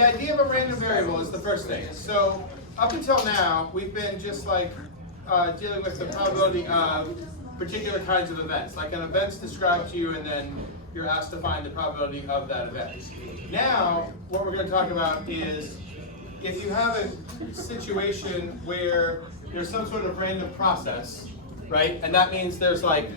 the idea of a random variable is the first thing. So up until now, we've been just like dealing with the probability of particular kinds of events. Like an event's described to you and then you're asked to find the probability of that event. Now, what we're going to talk about is if you have a situation where there's some sort of random process, right? And that means there's like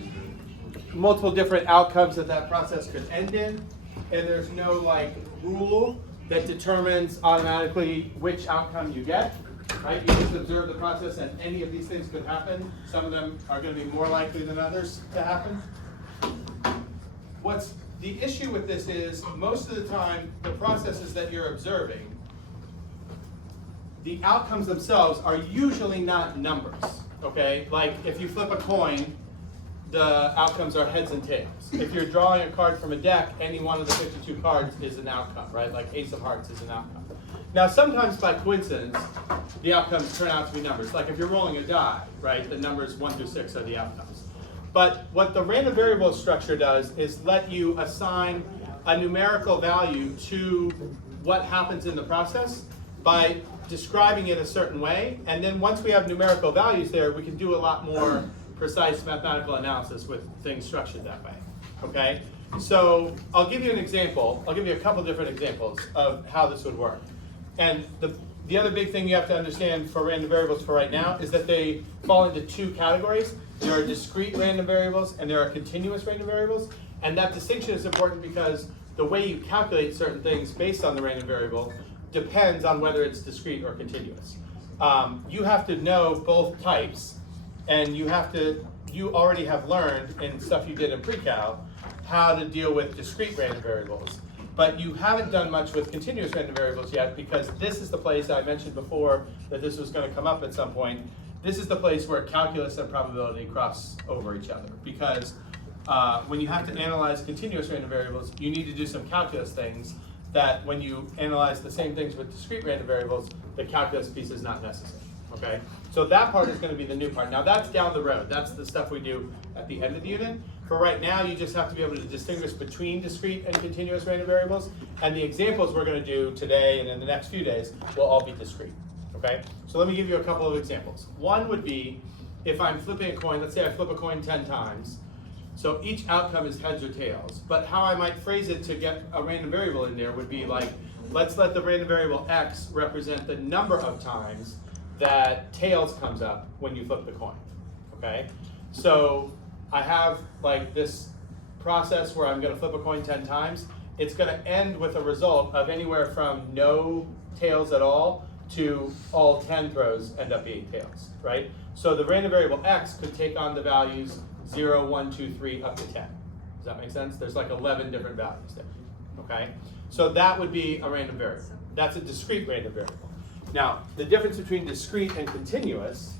multiple different outcomes that process could end in, and there's no like rule that determines automatically which outcome you get, right? You just observe the process and any of these things could happen. Some of them are going to be more likely than others to happen. What's the issue with this is most of the time the processes that you're observing, the outcomes themselves are usually not numbers, okay? Like if you flip a coin, the outcomes are heads and tails. If you're drawing a card from a deck, any one of the 52 cards is an outcome, right? Like Ace of Hearts is an outcome. Now sometimes by coincidence, the outcomes turn out to be numbers. Like if you're rolling a die, right? The numbers 1 through 6 are the outcomes. But what the random variable structure does is let you assign a numerical value to what happens in the process by describing it a certain way. And then once we have numerical values there, we can do a lot more precise mathematical analysis with things structured that way, okay? So I'll give you an example. I'll give you a couple different examples of how this would work. And the other big thing you have to understand for random variables for right now is that they fall into two categories. There are discrete random variables and there are continuous random variables. And that distinction is important because the way you calculate certain things based on the random variable depends on whether it's discrete or continuous. You have to know both types, and you already have learned in stuff you did in pre-cal how to deal with discrete random variables. But you haven't done much with continuous random variables yet because this is the place I mentioned before that this was going to come up at some point. This is the place where calculus and probability cross over each other because when you have to analyze continuous random variables, you need to do some calculus things that when you analyze the same things with discrete random variables, the calculus piece is not necessary, okay? So that part is going to be the new part. Now that's down the road. That's the stuff we do at the end of the unit. For right now, you just have to be able to distinguish between discrete and continuous random variables. And the examples we're going to do today and in the next few days will all be discrete, okay? So let me give you a couple of examples. One would be if I'm flipping a coin, let's say I flip a coin 10 times. So each outcome is heads or tails. But how I might phrase it to get a random variable in there would be like, let's let the random variable x represent the number of times that tails comes up when you flip the coin, okay? So I have like this process where I'm gonna flip a coin 10 times. It's gonna end with a result of anywhere from no tails at all to all 10 throws end up being tails, right? So the random variable x could take on the values 0, 1, 2, 3, up to 10. Does that make sense? There's like 11 different values there, okay? So that would be a random variable. That's a discrete random variable. Now, the difference between discrete and continuous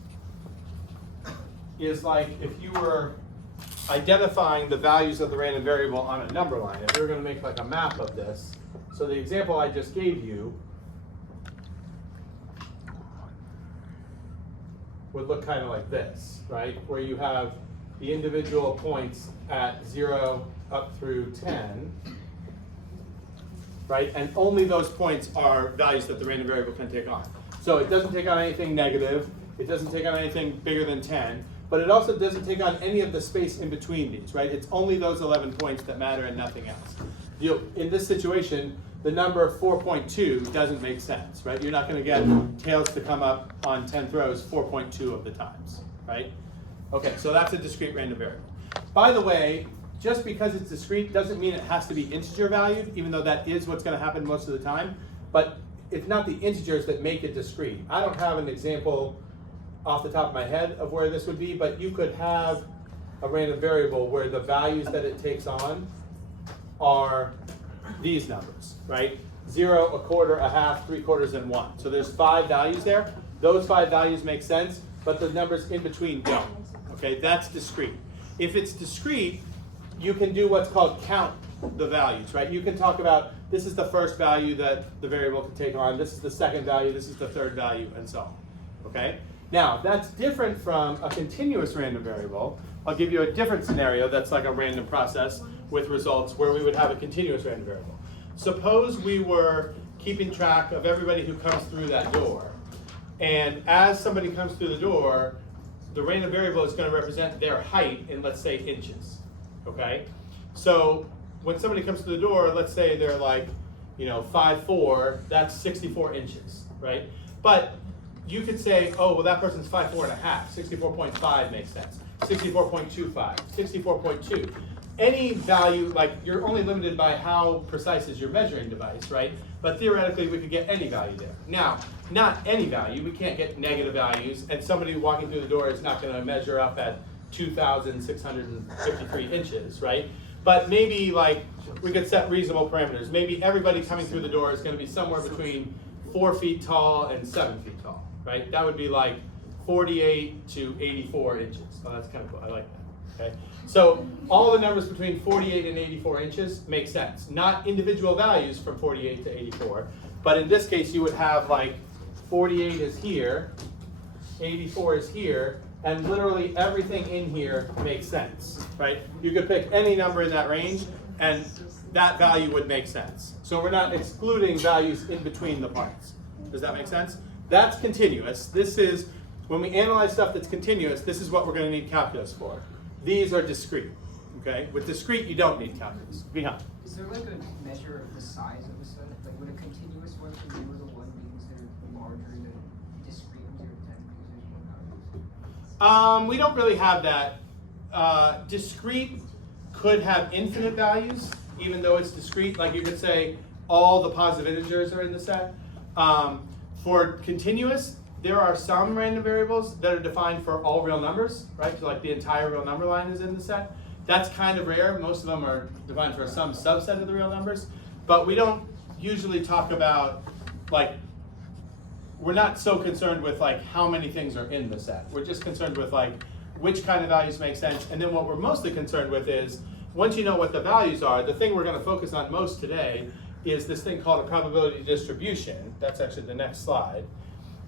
is like if you were identifying the values of the random variable on a number line, if we were going to make like a map of this. So the example I just gave you would look kind of like this, right? Where you have the individual points at 0 up through 10, right? And only those points are values that the random variable can take on. So it doesn't take on anything negative, it doesn't take on anything bigger than 10, but it also doesn't take on any of the space in between these, right? It's only those 11 points that matter and nothing else. In this situation, the number 4.2 doesn't make sense, right? You're not going to get tails to come up on 10 throws 4.2 of the times, right? Okay, so that's a discrete random variable. By the way, just because it's discrete doesn't mean it has to be integer valued, even though that is what's going to happen most of the time. But it's not the integers that make it discrete. I don't have an example off the top of my head of where this would be, but you could have a random variable where the values that it takes on are these numbers, right? 0, a quarter, a half, 3/4, and 1. So there's 5 values there. Those 5 values make sense, but the numbers in between don't. Okay, that's discrete. If it's discrete, you can do what's called count the values, right? You can talk about this is the first value that the variable can take on, this is the second value, this is the third value, and so on. Okay? Now, that's different from a continuous random variable. I'll give you a different scenario that's like a random process with results where we would have a continuous random variable. Suppose we were keeping track of everybody who comes through that door. And as somebody comes through the door, the random variable is going to represent their height in, let's say, inches, okay? So when somebody comes through the door, let's say they're like, 5'4", that's 64 inches, right? But you could say, oh, well, that person's 5'4" and a half, 64.5 makes sense, 64.25, 64.2. Any value, like you're only limited by how precise is your measuring device, right? But theoretically, we could get any value there. Now, not any value, we can't get negative values, and somebody walking through the door is not going to measure up at 2,653 inches, right? But maybe like we could set reasonable parameters. Maybe everybody coming through the door is going to be somewhere between 4 feet tall and 7 feet tall, right? That would be like 48 to 84 inches. Oh, that's kind of cool. I like that. Okay. So all the numbers between 48 and 84 inches make sense. Not individual values from 48 to 84, but in this case you would have like 48 is here, 84 is here, and literally everything in here makes sense, right? You could pick any number in that range and that value would make sense. So we're not excluding values in between the parts. Does that make sense? That's continuous. This is, when we analyze stuff that's continuous, this is what we're going to need calculus for. These are discrete, okay? With discrete, you don't need calculus. Behind. Is there like a measure of the size of a set? Like would a continuous one from 0 to 1 be considered larger than discrete 0 to 10? We don't really have that. Discrete could have infinite values, even though it's discrete. Like you could say all the positive integers are in the set. For continuous, there are some random variables that are defined for all real numbers, right? So like the entire real number line is in the set. That's kind of rare. Most of them are defined for some subset of the real numbers. But we don't usually talk about, like, we're not so concerned with like how many things are in the set. We're just concerned with like which kind of values make sense. And then what we're mostly concerned with is, once you know what the values are, the thing we're going to focus on most today is this thing called a probability distribution. That's actually the next slide.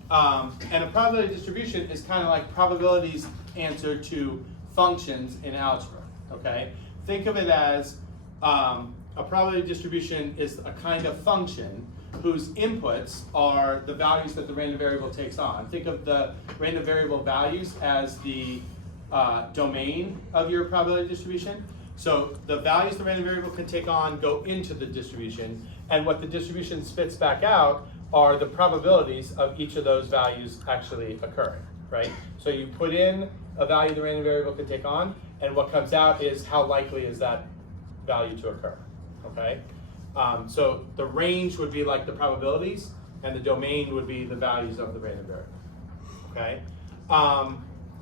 And a probability distribution is kind of like probabilities answer to functions in algebra, okay? Think of it as a probability distribution is a kind of function whose inputs are the values that the random variable takes on. Think of the random variable values as the domain of your probability distribution. So the values the random variable can take on go into the distribution, and what the distribution spits back out are the probabilities of each of those values actually occurring, right? So you put in a value the random variable can take on, and what comes out is how likely is that value to occur, okay? So the range would be like the probabilities, and the domain would be the values of the random variable, okay?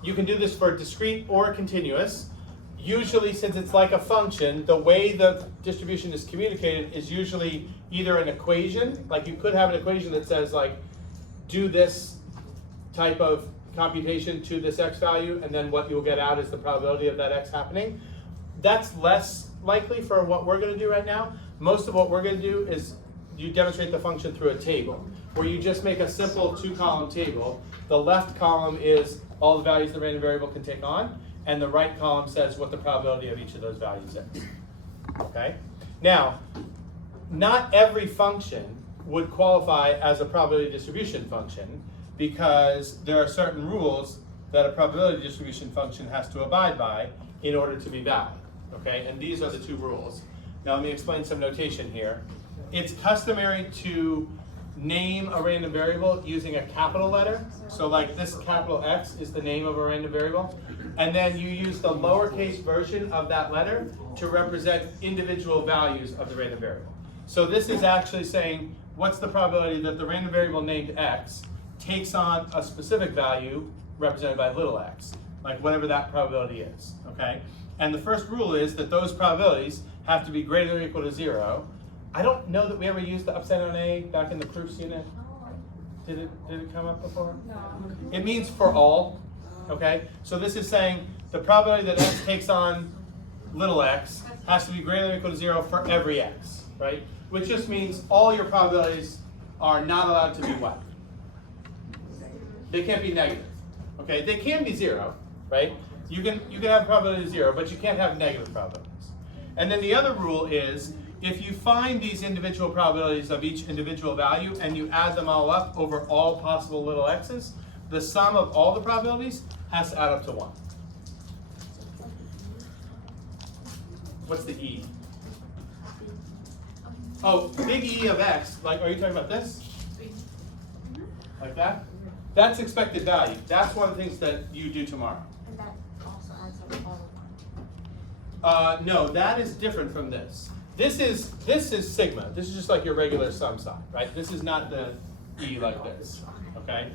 You can do this for discrete or continuous. Usually, since it's like a function, the way the distribution is communicated is usually either an equation, like you could have an equation that says like, do this type of computation to this x value, and then what you'll get out is the probability of that x happening. That's less likely for what we're going to do right now. Most of what we're going to do is you demonstrate the function through a table, where you just make a simple 2-column table. The left column is all the values the random variable can take on, and the right column says what the probability of each of those values is, okay? Now, not every function would qualify as a probability distribution function because there are certain rules that a probability distribution function has to abide by in order to be valid, okay? And these are the 2 rules. Now let me explain some notation here. It's customary to name a random variable using a capital letter. So like this capital X is the name of a random variable. And then you use the lowercase version of that letter to represent individual values of the random variable. So this is actually saying, what's the probability that the random variable named X takes on a specific value represented by little x, like whatever that probability is, okay? And the first rule is that those probabilities have to be greater than or equal to 0. I don't know that we ever used the upside down A back in the proofs unit. Did it come up before? No. It means for all, okay? So this is saying the probability that x takes on little x has to be greater than or equal to 0 for every x, right? Which just means all your probabilities are not allowed to be what? They can't be negative, okay? They can be 0, right? You can have probability of 0, but you can't have negative probabilities. And then the other rule is if you find these individual probabilities of each individual value and you add them all up over all possible little x's, the sum of all the probabilities has to add up to 1. What's the E? Oh, big E of x, like, are you talking about this? Like that? That's expected value. That's one of the things that you do tomorrow. And that also adds up all of one. No, that is different from this. This is sigma. This is just like your regular sum sign, right? This is not the E like this, okay?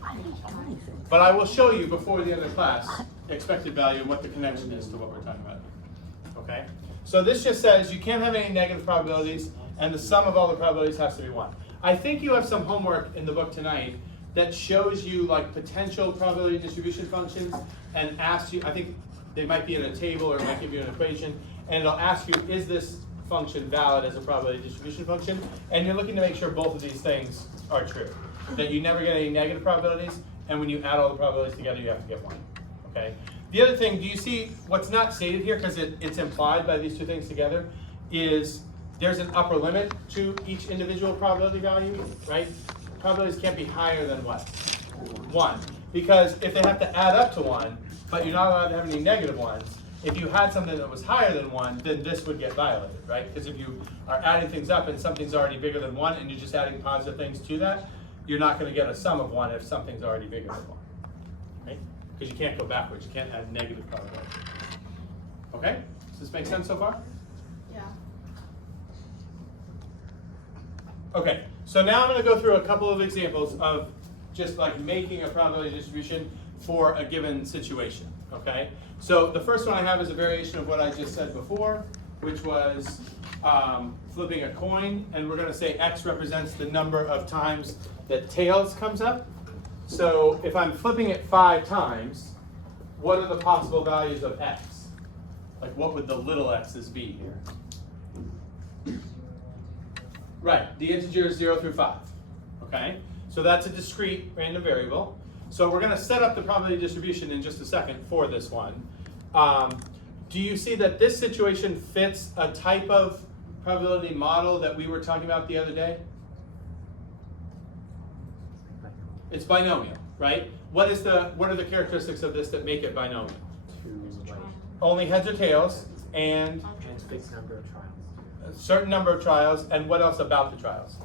But I will show you before the end of class expected value and what the connection is to what we're talking about, okay? So this just says you can't have any negative probabilities, and the sum of all the probabilities has to be 1. I think you have some homework in the book tonight that shows you like potential probability distribution functions and asks you, I think they might be in a table or it might give you an equation, and it'll ask you, is this function valid as a probability distribution function? And you're looking to make sure both of these things are true. That you never get any negative probabilities, and when you add all the probabilities together, you have to get 1, okay? The other thing, do you see what's not stated here, because it's implied by these two things together, is there's an upper limit to each individual probability value, right? Probabilities can't be higher than what? 1. Because if they have to add up to 1, but you're not allowed to have any negative ones, if you had something that was higher than 1, then this would get violated, right? Because if you are adding things up and something's already bigger than 1 and you're just adding positive things to that, you're not going to get a sum of 1 if something's already bigger than 1, right? Because you can't go backwards. You can't add negative probability. Okay? Does this make sense so far? Yeah. Okay, so now I'm going to go through a couple of examples of just like making a probability distribution for a given situation, okay? So the first one I have is a variation of what I just said before, which was flipping a coin, and we're going to say x represents the number of times that tails comes up. So if I'm flipping it 5 times, what are the possible values of x? Like what would the little x's be here? Right, the integers 0 through 5, okay? So that's a discrete random variable. So we're going to set up the probability distribution in just a second for this one. Do you see that this situation fits a type of probability model that we were talking about the other day? It's binomial, right? What are the characteristics of this that make it binomial? Only heads or tails, and a fixed number of trials. a certain number of trials, and what else about the trials?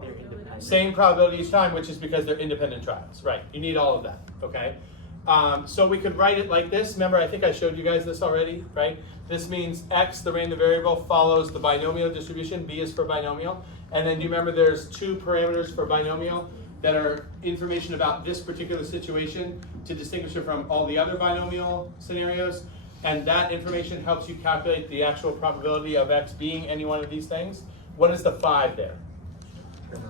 They're independent. Same probability each time, which is because they're independent trials, right? You need all of that, okay? So we could write it like this. Remember, I think I showed you guys this already, right? This means x, the random variable, follows the binomial distribution. B is for binomial. And then do you remember there's 2 parameters for binomial that are information about this particular situation to distinguish it from all the other binomial scenarios? And that information helps you calculate the actual probability of x being any one of these things. What is the 5 there?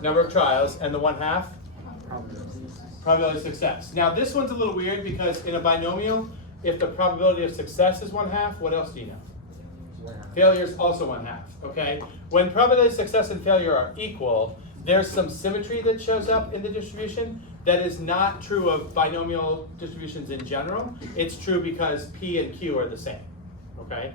Number of trials. And the 1/2? Probability of success. Now this one's a little weird because in a binomial, if the probability of success is 1/2, what else do you know? Failure is also 1/2, okay? When probability of success and failure are equal, there's some symmetry that shows up in the distribution that is not true of binomial distributions in general. It's true because P and Q are the same, okay?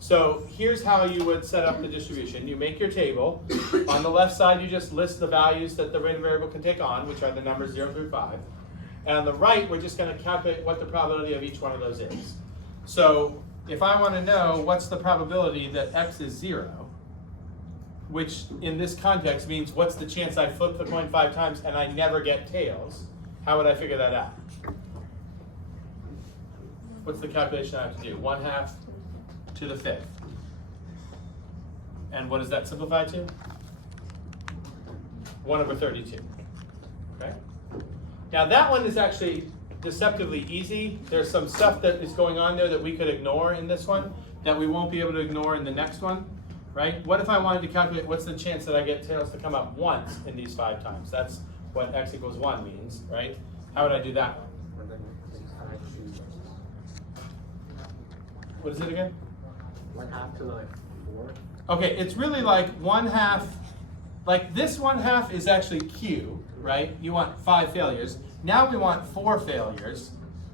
So here's how you would set up the distribution. You make your table. On the left side, you just list the values that the random variable can take on, which are the numbers 0 through 5. And on the right, we're just going to calculate what the probability of each one of those is. So if I want to know what's the probability that x is 0, which in this context means what's the chance I flip the coin 5 times and I never get tails, how would I figure that out? What's the calculation I have to do? 1/2 to the 5th. And what does that simplify to? 1/32. Okay? Now that one is actually deceptively easy. There's some stuff that is going on there that we could ignore in this one that we won't be able to ignore in the next one, right? What if I wanted to calculate what's the chance that I get tails to come up once in these 5 times? That's what x equals 1 means, right? How would I do that one? What is it again? 1/2 to like 4. Okay, it's really like 1/2, like this 1/2 is actually Q, right? You want 5 failures. Now we want 4 failures,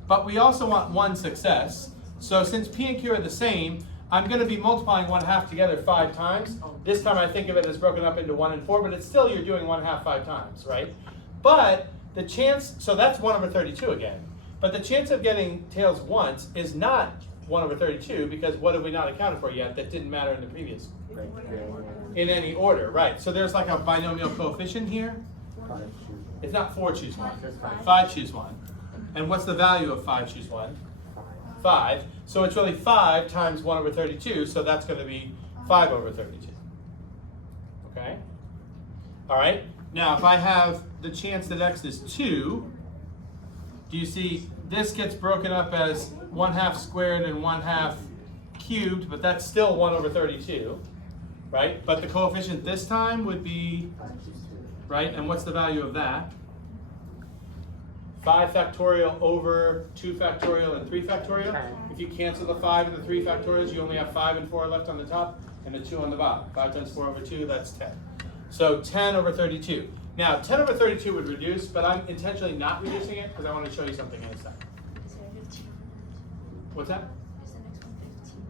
but we also want 1 success. So since P and Q are the same, I'm gonna be multiplying 1/2 together 5 times. This time I think of it as broken up into 1 and 4, but it's still you're doing 1/2 5 times, right? But the chance, so that's 1/32 again. But the chance of getting tails once is not 1/32 because what have we not accounted for yet that didn't matter in the previous? In any order, right. So there's like a binomial coefficient here. It's not 4 choose 1, 5 choose 1. And what's the value of 5 choose 1? 5. So it's really 5 times 1/32, so that's going to be 5/32. Okay? All right? Now, if I have the chance that x is 2, do you see this gets broken up as 1/2 squared and 1/2 cubed, but that's still 1/32, right? But the coefficient this time would be, right? And what's the value of that? 5 factorial over 2 factorial and 3 factorial. If you cancel the 5 and the 3 factorials, you only have 5 and 4 left on the top and the 2 on the bottom. 5 times 4 over 2, that's 10. So 10/32. Now 10/32 would reduce, but I'm intentionally not reducing it because I want to show you something in a second. Is there 15? What's that? Is the next one 15?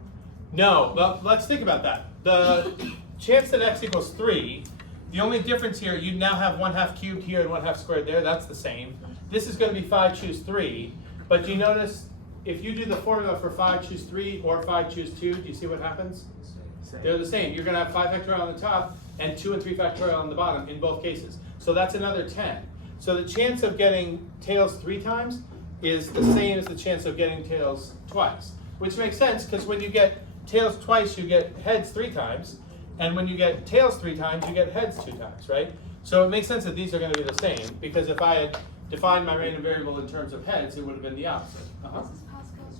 No, well, let's think about that. The chance that x equals 3, the only difference here, you now have 1/2 cubed here and 1/2 squared there, that's the same. This is going to be 5 choose 3, but do you notice if you do the formula for 5 choose 3 or 5 choose 2, do you see what happens? They're the same. You're going to have 5 factorial on the top and 2 and 3 factorial on the bottom in both cases. So that's another 10. So the chance of getting tails 3 times is the same as the chance of getting tails twice, which makes sense because when you get tails twice, you get heads 3 times, and when you get tails 3 times, you get heads 2 times, right? So it makes sense that these are going to be the same because if I had defined my random variable in terms of heads, it would have been the opposite. This is Pascal's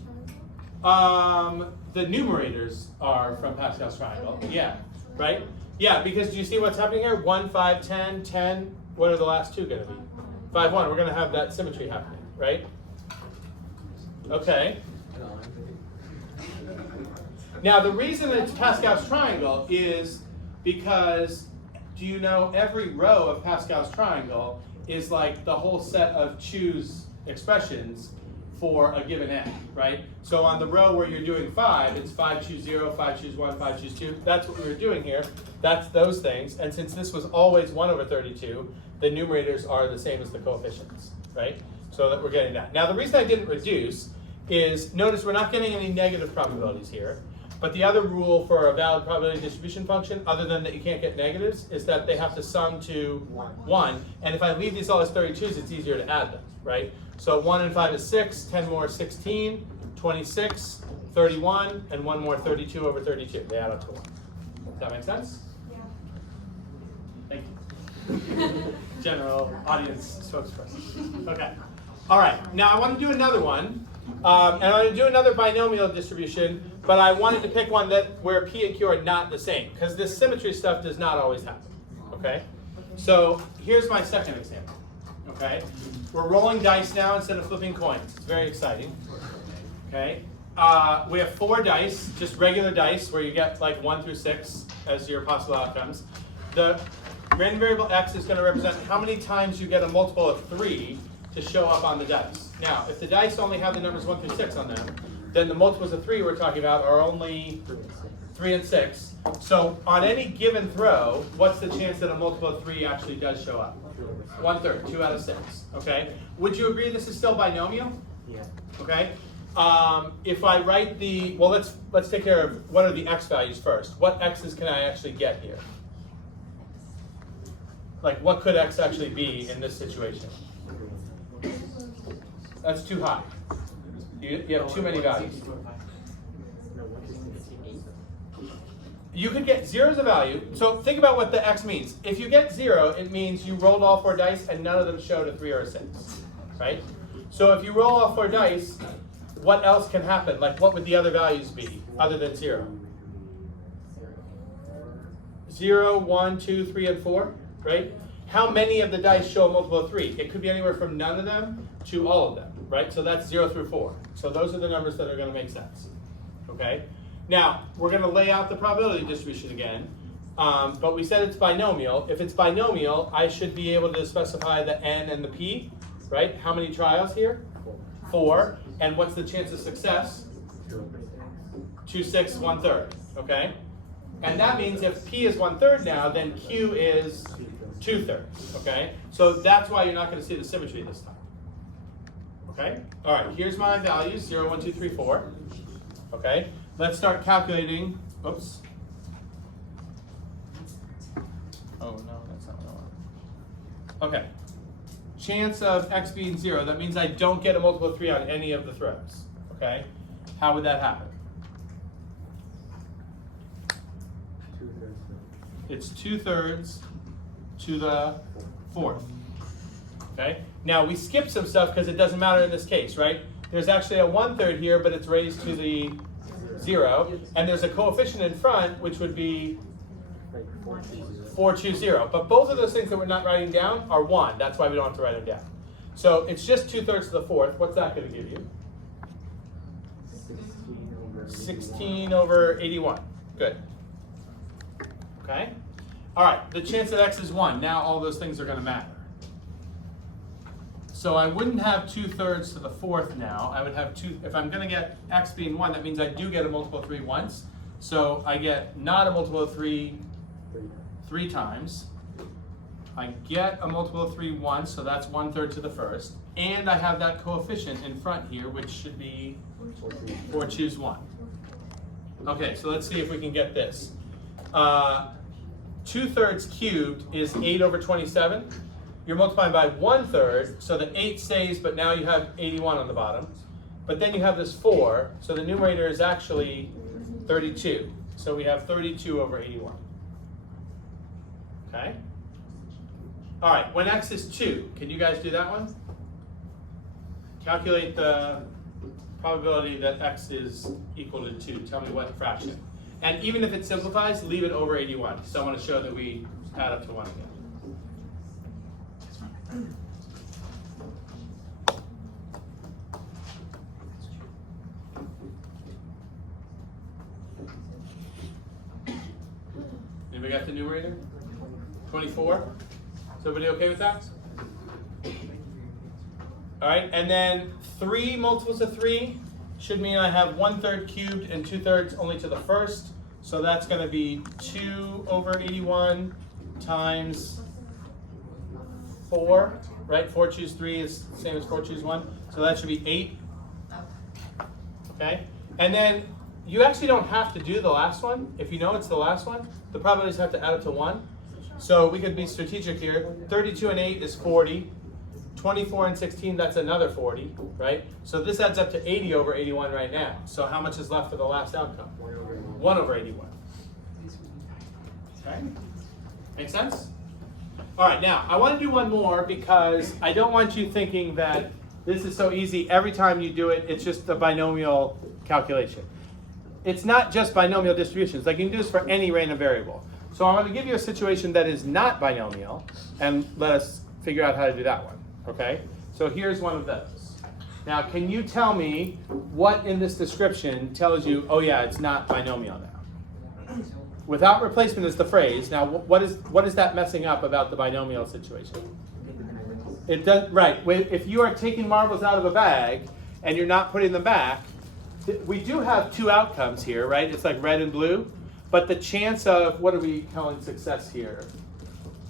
triangle? The numerators are from Pascal's triangle. Yeah, right? Yeah, because do you see what's happening here? 1, 5, 10, 10. What are the last two going to be? 5, 1. We're going to have that symmetry happening, right? Okay. Now the reason it's Pascal's triangle is because, do you know every row of Pascal's triangle is like the whole set of choose expressions for a given n, right? So on the row where you're doing 5, it's 5 choose 0, 5 choose 1, 5 choose 2. That's what we were doing here. That's those things. And since this was always 1/32, the numerators are the same as the coefficients, right? So that we're getting that. Now the reason I didn't reduce is, notice we're not getting any negative probabilities here. But the other rule for a valid probability distribution function, other than that you can't get negatives, is that they have to sum to 1. And if I leave these all as 32s, it's easier to add them, right? So 1 and 5 is 6, 10 more 16, 26, 31, and 1 more 32/32. They add up to 1. Does that make sense? Yeah. Thank you. General audience spokesperson. Okay. All right. Now I want to do another one. And I'm going to do another binomial distribution, but I wanted to pick one that where P and Q are not the same, because this symmetry stuff does not always happen. Okay? So here's my second example. Okay? We're rolling dice now instead of flipping coins. It's very exciting. Okay? We have 4 dice, just regular dice, where you get like 1 through 6 as your possible outcomes. The random variable x is going to represent how many times you get a multiple of 3 to show up on the dice. Now, if the dice only have the numbers 1 through 6 on them, then the multiples of 3 we're talking about are only 3 and 6. So on any given throw, what's the chance that a multiple of 3 actually does show up? 1/3, 2 out of 6. Okay. Would you agree this is still binomial? Yeah. Okay. If I write the, well, let's take care of what are the x values first. What x's can I actually get here? Like, what could x actually be in this situation? That's too high. You have too many values. You could get 0 as a value. So think about what the x means. If you get 0, it means you rolled all 4 dice and none of them showed a 3 or a 6, right? So if you roll all 4 dice, what else can happen? Like, what would the other values be other than 0? 0, 1, 2, 3, and 4, right? How many of the dice show a multiple of 3? It could be anywhere from none of them to all of them, right? So that's 0 through 4. So those are the numbers that are going to make sense, okay? Now, we're going to lay out the probability distribution again, but we said it's binomial. If it's binomial, I should be able to specify the n and the p, right? How many trials here? 4. And what's the chance of success? 2/6, 1/3, okay? And that means if P is 1/3 now, then Q is 2/3, okay? So that's why you're not going to see the symmetry this time. Okay? All right, here's my values, 0, 1, 2, 3, 4. Okay? Let's start calculating. Oops. Oh, no, that's not what I want. Okay. Chance of x being 0, that means I don't get a multiple of 3 on any of the throws. Okay? How would that happen? 2/3. It's 2/3 to the 4th. Okay? Now we skip some stuff because it doesn't matter in this case, right? There's actually a 1/3 here, but it's raised to the 0. And there's a coefficient in front, which would be Like 4/0. 420. But both of those things that we're not writing down are 1. That's why we don't have to write them down. So it's just 2/3 to the 4th. What's that going to give you? 16 over 81. Good. Okay? All right, the chance that x is 1. Now all those things are going to matter. So I wouldn't have 2/3 to the 4th now. I would have 2, if I'm going to get x being 1, that means I do get a multiple of 3 once. So I get not a multiple of 3 3 times. I get a multiple of 3 once, so that's 1/3 to the 1st. And I have that coefficient in front here, which should be 4 choose 1. Okay, so let's see if we can get this. 2/3 cubed is 8 over 27. You're multiplying by 1/3, so the 8 stays, but now you have 81 on the bottom. But then you have this 4, so the numerator is actually 32. So we have 32 over 81. Okay? All right, when x is 2, can you guys do that one? Calculate the probability that x is equal to 2. Tell me what fraction. And even if it simplifies, leave it over 81. So I want to show that we add up to 1 again. Anybody got the numerator? 24? Is everybody okay with that? All right, and then 3 multiples of 3 should mean I have 1/3 cubed and 2/3 only to the 1st. So that's going to be 2 over 81 times 4, right? 4 choose 3 is the same as 4 choose 1. So that should be 8. Okay? And then you actually don't have to do the last one. If you know it's the last one, the probabilities have to add up to 1. So we could be strategic here. 32 and 8 is 40. 24 and 16, that's another 40, right? So this adds up to 80 over 81 right now. So how much is left for the last outcome? 1 over 81. Okay? Make sense? All right, now I want to do one more because I don't want you thinking that this is so easy. Every time you do it, it's just a binomial calculation. It's not just binomial distributions. Like you can do this for any random variable. So I'm going to give you a situation that is not binomial and let us figure out how to do that one. Okay? So here's one of those. Now, can you tell me what in this description tells you, oh yeah, it's not binomial now? Without replacement is the phrase. Now, what is that messing up about the binomial situation? It does, right. If you are taking marbles out of a bag and you're not putting them back, we do have 2 outcomes here, right? It's like red and blue. But the chance of, what are we calling success here?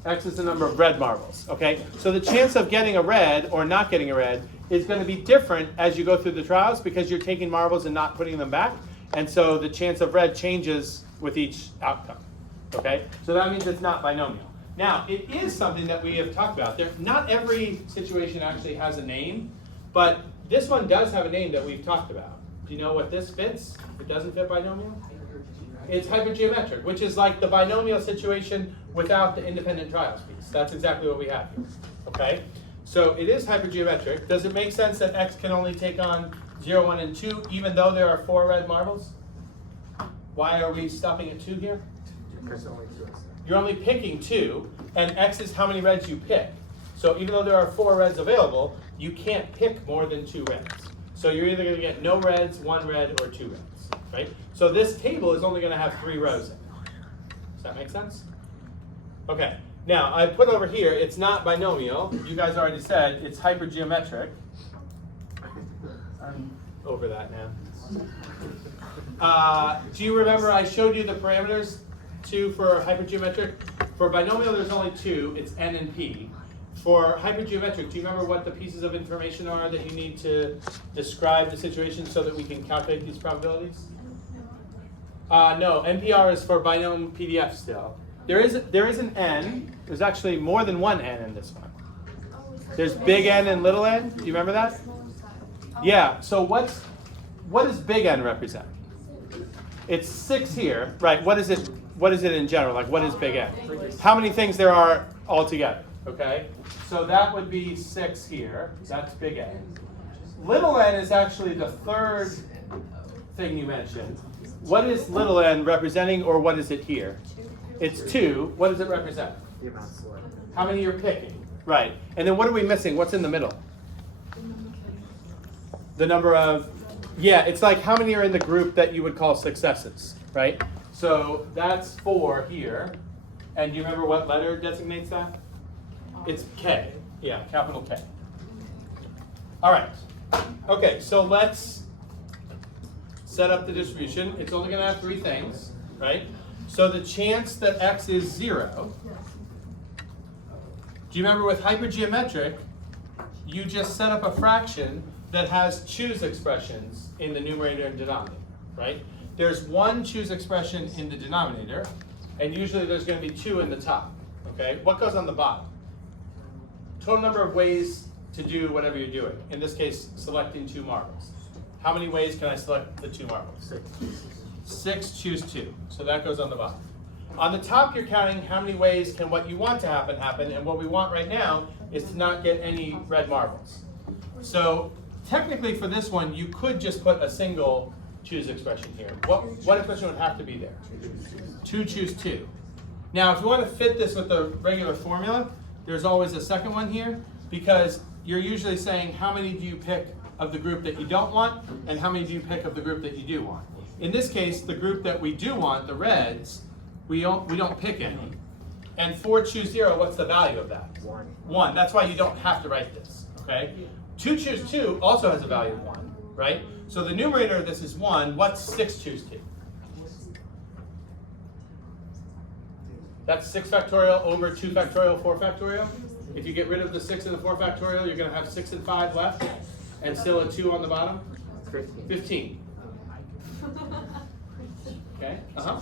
X is the number of red marbles, okay? So the chance of getting a red or not getting a red is going to be different as you go through the trials because you're taking marbles and not putting them back. And so the chance of red changes with each outcome, okay? So that means it's not binomial. Now, it is something that we have talked about. Not every situation actually has a name, but this one does have a name that we've talked about. Do you know what this fits? It doesn't fit binomial? It's hypergeometric, which is like the binomial situation without the independent trials piece. That's exactly what we have here, okay? So it is hypergeometric. Does it make sense that x can only take on 0, 1, and 2, even though there are 4 red marbles? Why are we stopping at 2 here? Because only 2 is there. You're only picking 2, and x is how many reds you pick. So even though there are 4 reds available, you can't pick more than 2 reds. So you're either going to get no reds, 1 red, or 2 reds, right? So this table is only going to have 3 rows in it. Does that make sense? Okay. Now, I put over here, it's not binomial. You guys already said it's hypergeometric. I'm over that now. Do you remember I showed you the parameters two for hypergeometric? For binomial, there's only two. It's n and p. For hypergeometric, do you remember what the pieces of information are that you need to describe the situation so that we can calculate these probabilities? No, NPR is for binomial PDF still. There is an n. There's actually more than one n in this one. There's big N and little n. Do you remember that? Yeah. So what does big N represent? It's 6 here, right? What is it? What is it in general? Like, what is big N? How many things there are altogether? Okay. So that would be 6 here. That's big N. Little n is actually the third thing you mentioned. What is little n representing, or what is it here? It's 2. What does it represent? The amount selected. How many you're picking? Right. And then what are we missing? What's in the middle? The number of, yeah, it's like how many are in the group that you would call successes, right? So that's 4 here. And do you remember what letter designates that? It's K. Yeah, capital K. All right. Okay, so let's set up the distribution. It's only going to have 3 things, right? So the chance that x is 0. Do you remember with hypergeometric, you just set up a fraction that has choose expressions in the numerator and denominator, right? There's one choose expression in the denominator, and usually there's going to be 2 in the top, okay? What goes on the bottom? Total number of ways to do whatever you're doing. In this case, selecting 2 marbles. How many ways can I select the 2 marbles? 6 choose 2. So that goes on the bottom. On the top, you're counting how many ways can what you want to happen, and what we want right now is to not get any red marbles. So technically for this one, you could just put a single choose expression here. What expression would have to be there? 2 choose 2. Now, if you want to fit this with the regular formula, there's always a second one here, because you're usually saying how many do you pick of the group that you don't want, and how many do you pick of the group that you do want. In this case, the group that we do want, the reds, we don't pick any. And 4 choose 0, what's the value of that? 1. 1. That's why you don't have to write this, okay? 2 choose 2 also has a value of 1, right? So the numerator of this is 1. What's 6 choose 2? That's 6 factorial over 2 factorial, 4 factorial. If you get rid of the 6 and the 4 factorial, you're going to have 6 and 5 left, and still a 2 on the bottom. 15. 15. Okay? Uh-huh.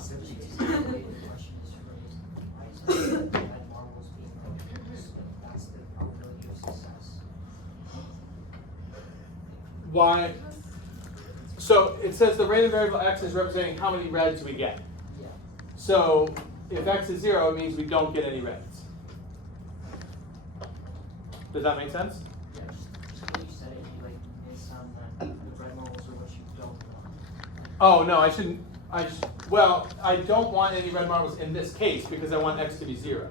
Why? So it says the random variable x is representing how many reds we get. So if x is 0, it means we don't get any reds. Does that make sense? Oh, no, I shouldn't. Well, I don't want any red marbles in this case because I want x to be 0,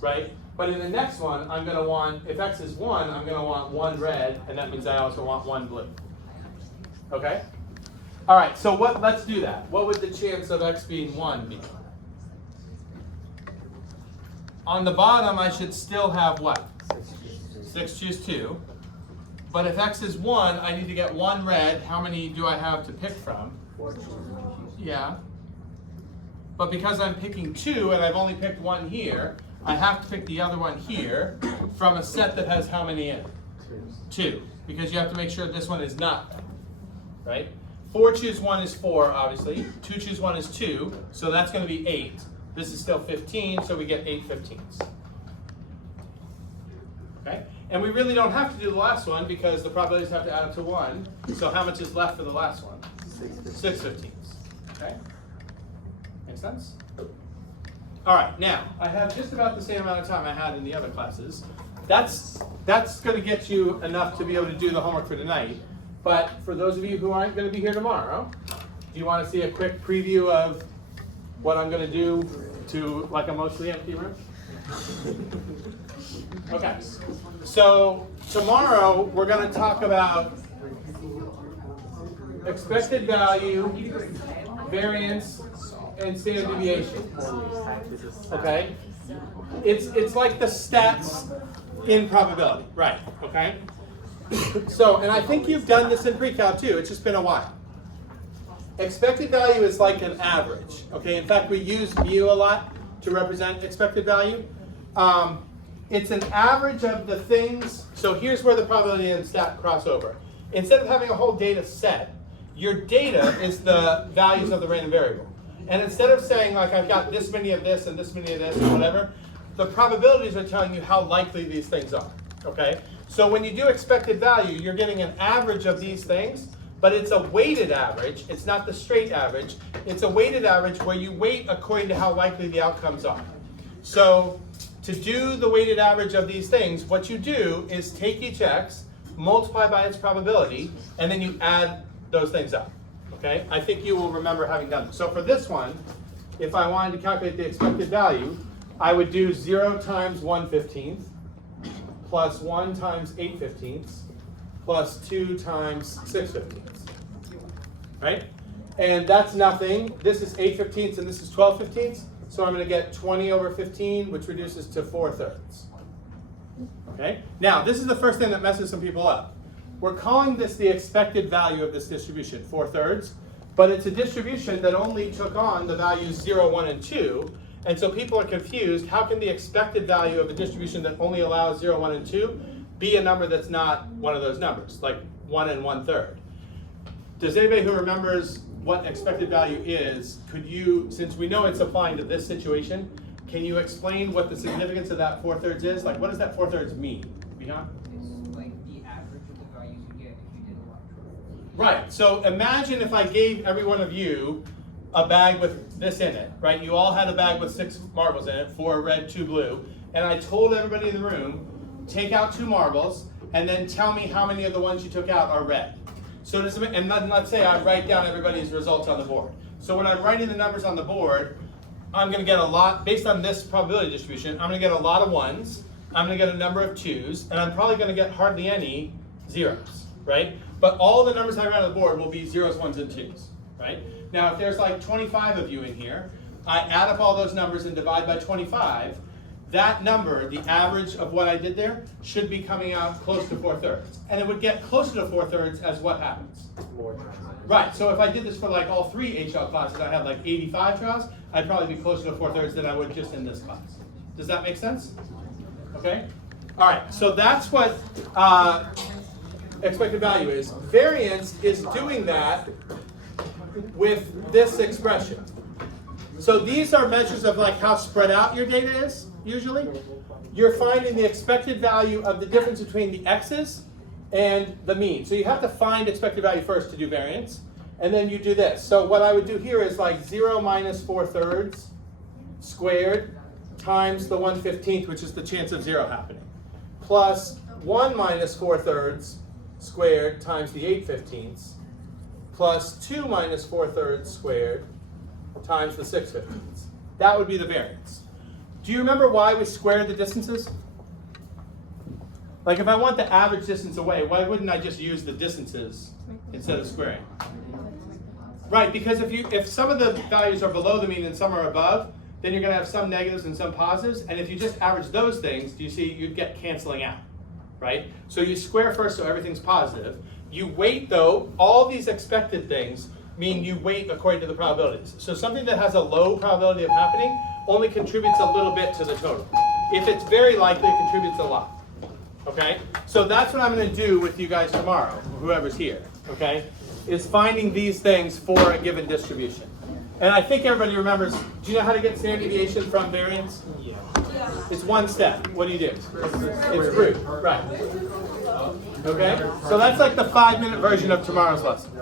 right? But in the next one, I'm going to want, if x is 1, I'm going to want 1 red, and that means I also want 1 blue. Okay? All right, so let's do that. What would the chance of x being 1 be? On the bottom, I should still have what? 6 choose 2. But if x is 1, I need to get 1 red. How many do I have to pick from? 4 choose 1. Yeah. But because I'm picking 2 and I've only picked 1 here, I have to pick the other one here from a set that has how many in it? 2. Because you have to make sure this one is not, right? 4 choose 1 is 4, obviously. 2 choose 1 is 2, so that's going to be 8. This is still 15, so we get 8 15ths. Okay? And we really don't have to do the last one because the probabilities have to add up to 1. So how much is left for the last one? 6 15ths. Okay? Make sense? All right, now, I have just about the same amount of time I had in the other classes. That's going to get you enough to be able to do the homework for tonight. But for those of you who aren't going to be here tomorrow, do you want to see a quick preview of what I'm going to do to like a mostly empty room? Okay. So tomorrow we're going to talk about expected value, variance, and standard deviation. Okay? It's like the stats in probability, right? Okay? So, and I think you've done this in pre-cal too. It's just been a while. expected value is like an average, okay? In fact, we use mu a lot to represent expected value. It's an average of the things, so here's where the probability and stat cross over. Instead of having a whole data set, your data is the values of the random variable. And instead of saying like I've got this many of this and this many of this or whatever, the probabilities are telling you how likely these things are, okay? So when you do expected value, you're getting an average of these things, but it's a weighted average. It's not the straight average. It's a weighted average where you weight according to how likely the outcomes are. So to do the weighted average of these things, what you do is take each x, multiply by its probability, and then you add those things up, okay? I think you will remember having done this. So for this one, if I wanted to calculate the expected value, I would do 0 times 1/15 plus 1 times 8/15 plus 2 times 6/15, right? And that's nothing. This is 8/15 and this is 12/15. So I'm going to get 20 over 15, which reduces to 4/3. Okay? Now, this is the first thing that messes some people up. We're calling this the expected value of this distribution, 4/3, but it's a distribution that only took on the values 0, 1, and 2, and so people are confused. How can the expected value of a distribution that only allows 0, 1, and 2 be a number that's not one of those numbers, like 1 and 1/3? Does anybody who remembers what expected value is, could you, since we know it's applying to this situation, can you explain what the significance of that 4/3 is? Like, what does that 4/3 mean? Beyond? It's like the average of the values you get if you did a lot. Right, so imagine if I gave every one of you a bag with this in it, right? You all had a bag with 6 marbles in it, 4 red, 2 blue, and I told everybody in the room, take out 2 marbles, and then tell me how many of the ones you took out are red. So does it, and let's say I write down everybody's results on the board. So when I'm writing the numbers on the board, I'm going to get a lot, based on this probability distribution, I'm going to get a lot of 1s, I'm going to get a number of 2s, and I'm probably going to get hardly any 0s, right? But all the numbers I write on the board will be 0s, 1s, and 2s, right? Now if there's like 25 of you in here, I add up all those numbers and divide by 25, that number, the average of what I did there, should be coming out close to 4/3. And it would get closer to 4/3 as what happens? More trials. Right, so if I did this for like all 3 HL classes, I had like 85 trials, I'd probably be closer to 4/3 than I would just in this class. Does that make sense? Okay? All right, so that's what expected value is. Variance is doing that with this expression. So these are measures of like how spread out your data is, usually. You're finding the expected value of the difference between the x's and the mean. So you have to find expected value first to do variance, and then you do this. So what I would do here is like 0 minus 4/3 squared times the 1/15, which is the chance of 0 happening, plus 1 minus 4/3 squared times the 8/15, plus 2 minus 4/3 squared times the 6/15. That would be the variance. Do you remember why we squared the distances? Like if I want the average distance away, why wouldn't I just use the distances instead of squaring? Right, because if some of the values are below the mean and some are above, then you're going to have some negatives and some positives, and if you just average those things, do you see you'd get canceling out, right? So you square first so everything's positive. You weight though, all these expected things mean you weight according to the probabilities. So something that has a low probability of happening only contributes a little bit to the total. If it's very likely, it contributes a lot. Okay? So that's what I'm going to do with you guys tomorrow, whoever's here, okay? Is finding these things for a given distribution. And I think everybody remembers, do you know how to get standard deviation from variance? Yeah. It's one step. What do you do? It's root, right. Okay? So that's like the 5-minute version of tomorrow's lesson.